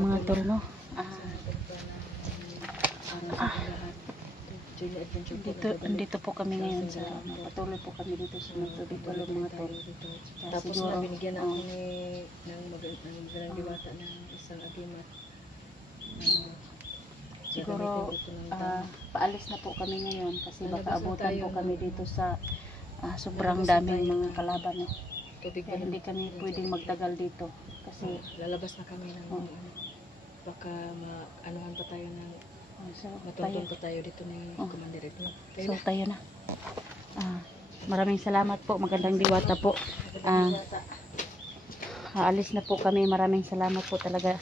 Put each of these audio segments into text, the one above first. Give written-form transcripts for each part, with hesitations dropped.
mga tol, no? Dito po kami ngayon sa patuloy po kami dito sa Tubig Balon mga tol. Tapos siguro, binigyan ako ng magandang diwata ng isang agimat. Siguro paalis na po kami ngayon kasi baka abutan po kami dito sa sobrang daming mga kalaban, no? Kaya hindi kami pwedeng magtagal dito kasi lalabas na kami ng baka maanuhan pa tayo ng matuntun pa tayo dito ni Commander Ito. So tayo na. Maraming salamat po, magandang diwata po. Aalis na po kami, maraming salamat po talaga.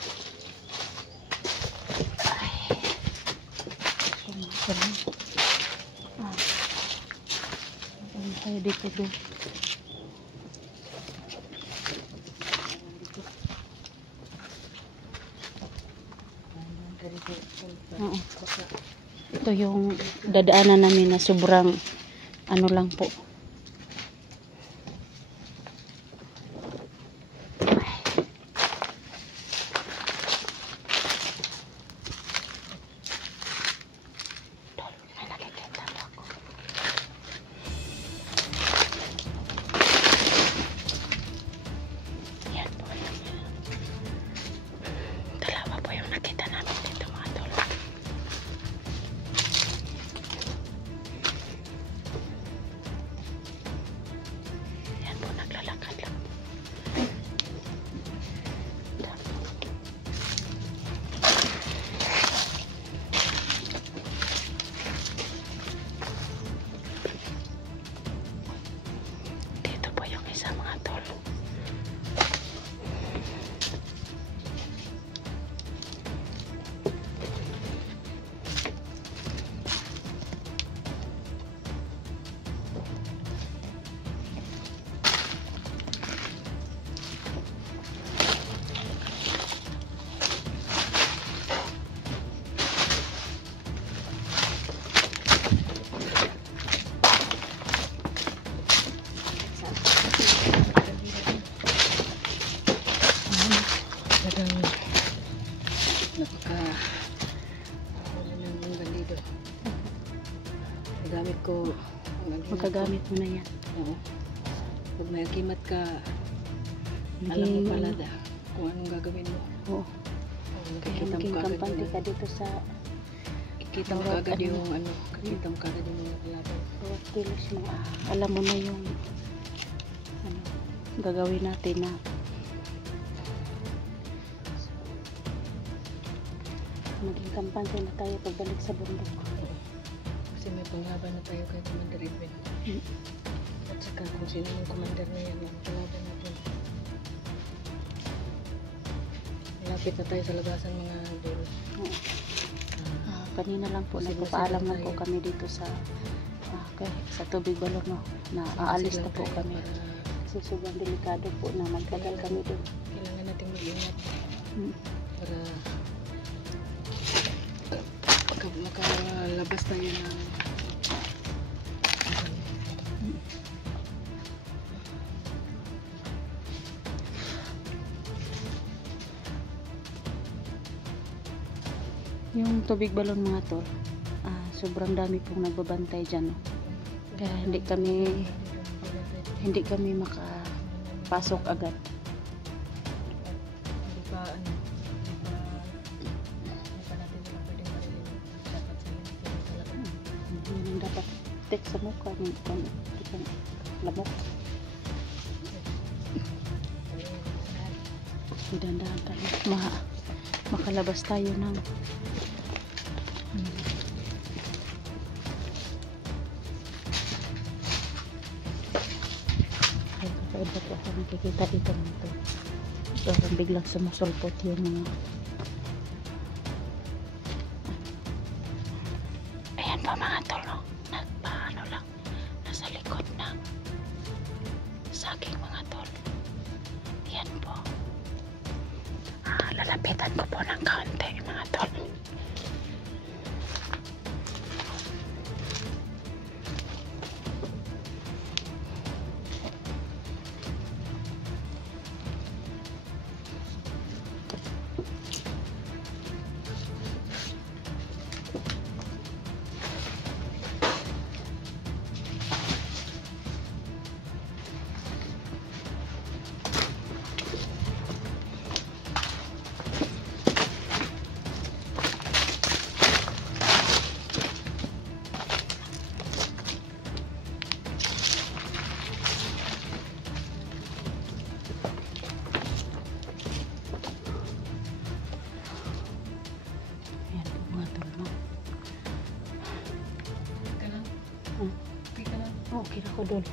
Tayo dito doon. Ito yung dadaanan namin na sobrang ano lang po. Gamit ko magagamit mo na yan. Oo. Pag may agimat ka, alam mo pala kung anong gagawin mo. Oo. Kaya maging kampante ka dito sa kikita mo kagad yung kakita mo kagad yung mga kalaban. bawat kilos mo, alam mo na yung gagawin natin na maging kampante na tayo pagbalik sa bundok. Kasi may panglaban na tayo kay Commander Edwin. At saka kung sino yung commander na yan, ang kalaban natin. Malapit na tayo sa labasan mga idol. Kanina lang po, nagpapaalam lang po kami dito sa Tubig Balon, no, na aalis na po kami. Kasi sobrang delikado po na magtagal kami doon. Kailangan natin mag-ingat para makalabas tayo ng yung Tubig Balon mga tol, sobrang dami pong nagbabantay dyan, no? Kaya hindi kami makapasok agad. Dapat tek sa mukha ng lamok. Dandahan tayo. Makalabas tayo ng ay kakaiba po ako nakikita dito nito. Parang biglang sumusulpot yung mga ayan pa mga tol, no? Nagpaano lang nasa likod ng saging mga tol. Yan po. Lalapitan ko po ng kaunti mga tol. Okay na ko dol.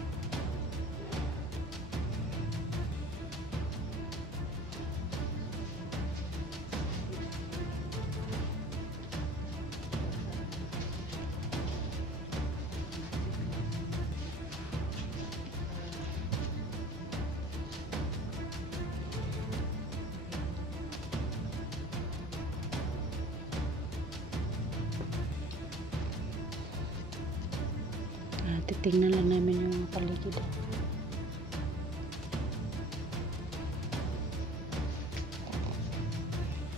Titingnan lang namin yung mga paligid.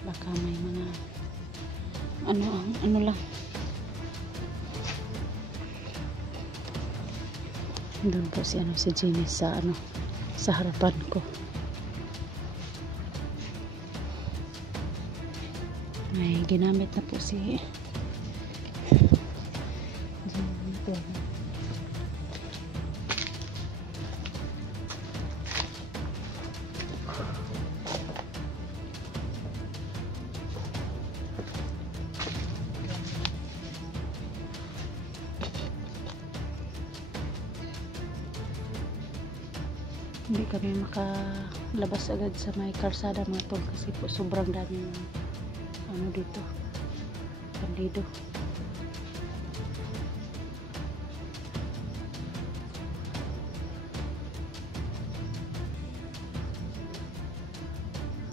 Baka may mga ano lang. Doon po si Jenny sa sa harapan ko. May ginamit na po si Jenny ito. Hindi kami makalabas agad sa may karsada mga tol kasi po sobrang daming dito bandido.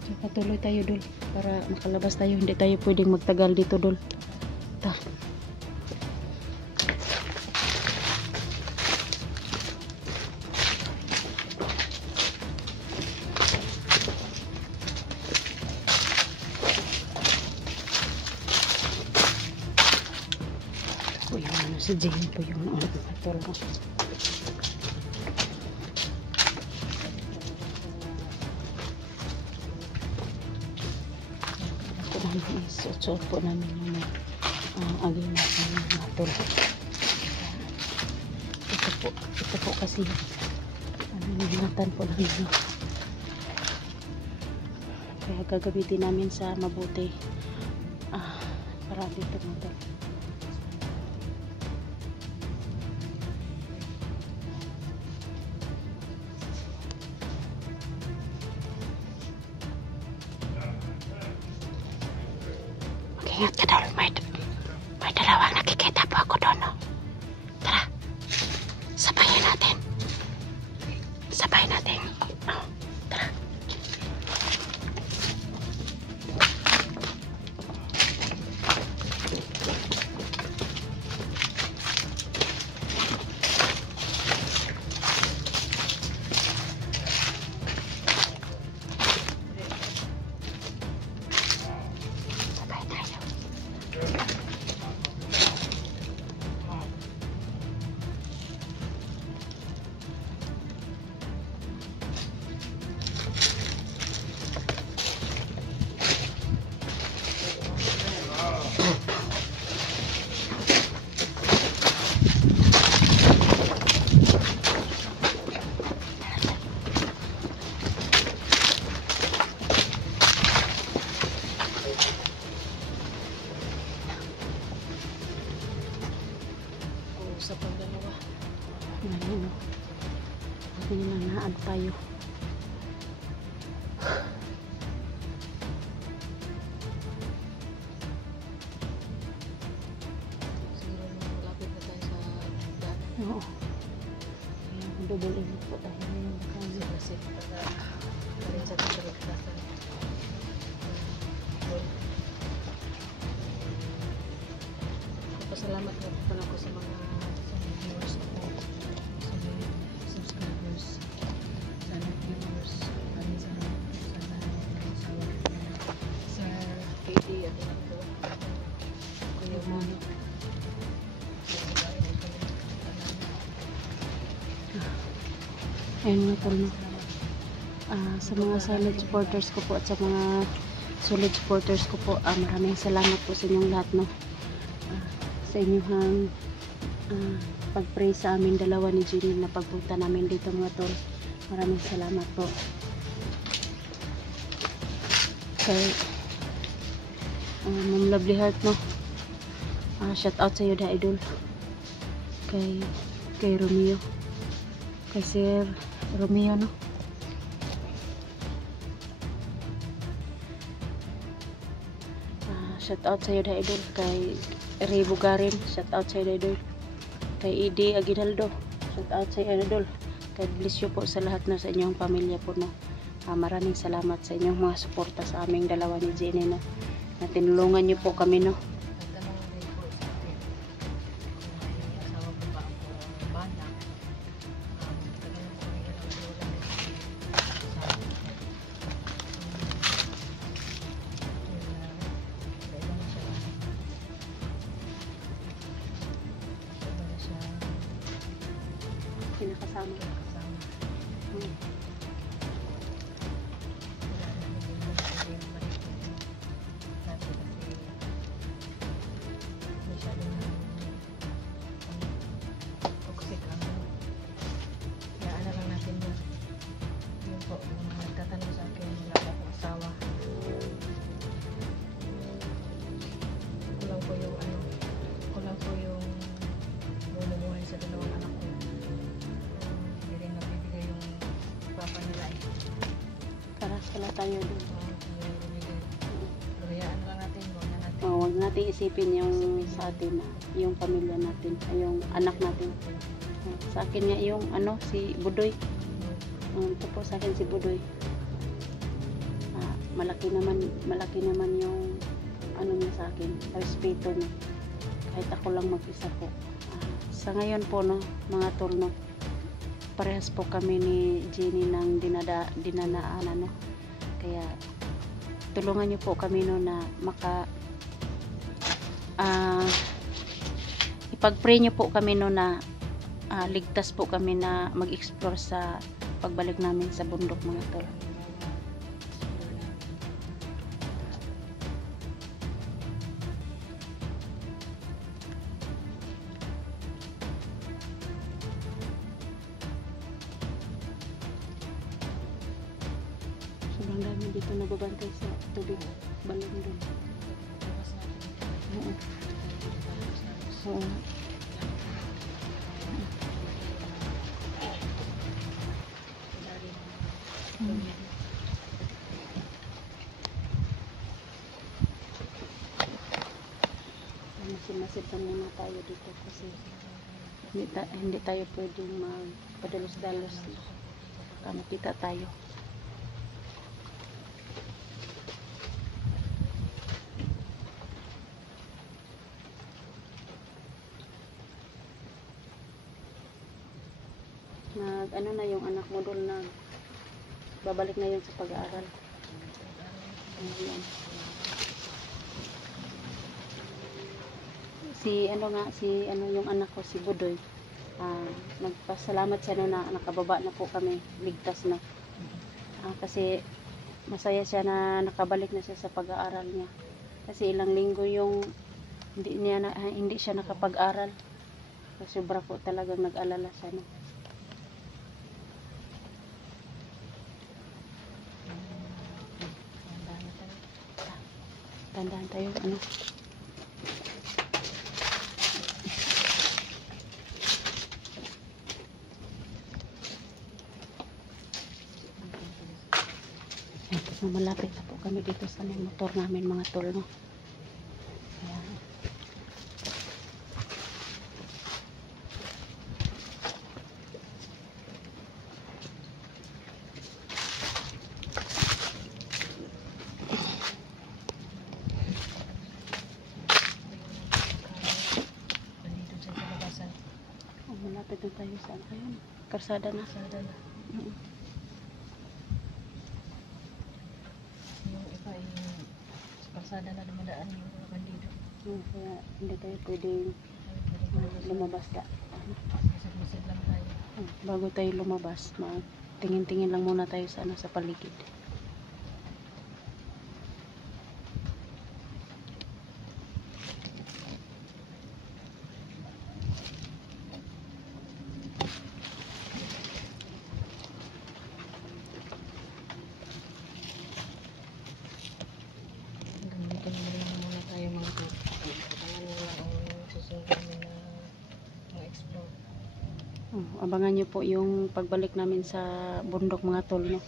So, patuloy tayo dol para makalabas tayo, hindi tayo pwedeng magtagal dito dol. Yung si Jenny po yung tol ko. Ito namin isuot po namin yung aging mga tol. Ito po kasi nilingatan po namin. Kaya gagamitin namin sa mabuti para dito mga tol. Ingat ka dol, may dalawang nakikita po ako doon, no? Tara, sabayin natin. Oh, tara. Sa pangdalawa. Ngayon, hindi na naad tayo. Siguro malapit na tayo sa daan. Oo. Double init po tayo ngayon. Kasi rin sa kaligtasan. Pasalamat na pala ko sa mga viewers ko, sa mga subscribers, sa viewers, sa KD at ito, Kuya Mono. Ayun nga po, no? Sa mga silent supporters ko po at sa mga solid supporters ko po, maraming salamat po sa inyong lahat, no? Sa inyong pag-pray sa aming dalawa ni Jenny na pagpunta namin dito mga tol. Maraming salamat po. Kay Ma'am Lovely Heart, no? Shout out sa iyo, da idol. Kay Romeo. Kay Sir Romeo, no? Shout out sa iyo, idol. Kay Ray Bugarin, shout out sa iyo, idol. Kay Edi Aguinaldo, shout out sa iyo, idol. Kay bless you po sa lahat na sa inyong pamilya po, no. Maraming salamat sa inyong mga suporta sa aming dalawa ni Jenny, no. Na tinulungan niyo po kami, no. Pinakasama. Wala tayo dun. Huwag natin isipin yung sa atin, yung pamilya natin, yung anak natin. Sa akin nga yung si Budoy. Ito po sa akin si Budoy. Malaki naman yung niya sa akin, respeto niya. Kahit ako lang mag-isa po. Sa ngayon po, no, mga tol, no, parehas po kami ni Jenny ng dinanaanan, no. Kaya tulungan niyo po kami, no, na ipag-pray niyo po kami, no, na ligtas po kami na mag-explore sa pagbalik namin sa bundok, mga tol. Sobrang dami dito nababantay sa tubig, balon doon. So, masid-masid muna tayo dito kasi hindi tayo pwedeng magpadalos-dalos. Makita tayo. Na yung anak mo doon na babalik na yun sa pag-aaral. Ayan. Yung anak ko, si Budoy, nagpasalamat siya na nakababa na po kami, ligtas na. Kasi masaya siya na nakabalik na siya sa pag-aaral niya. Kasi ilang linggo yung hindi siya nakapag-aral. Kasi sobra po talagang nag-alala siya, no. Tandaan tayo, malapit na po kami dito sa motor namin, mga tol, no. Ayan. Malapit na tayo sa karsada na. Yung iba yung karsada na dumadaan yung mga bandido. Kaya hindi tayo pwedeng lumabas ka. Masid lang tayo. Bago tayo lumabas, tingin-tingin lang muna tayo sa sa paligid. Abangan nyo po yung pagbalik namin sa bundok mga tol, no?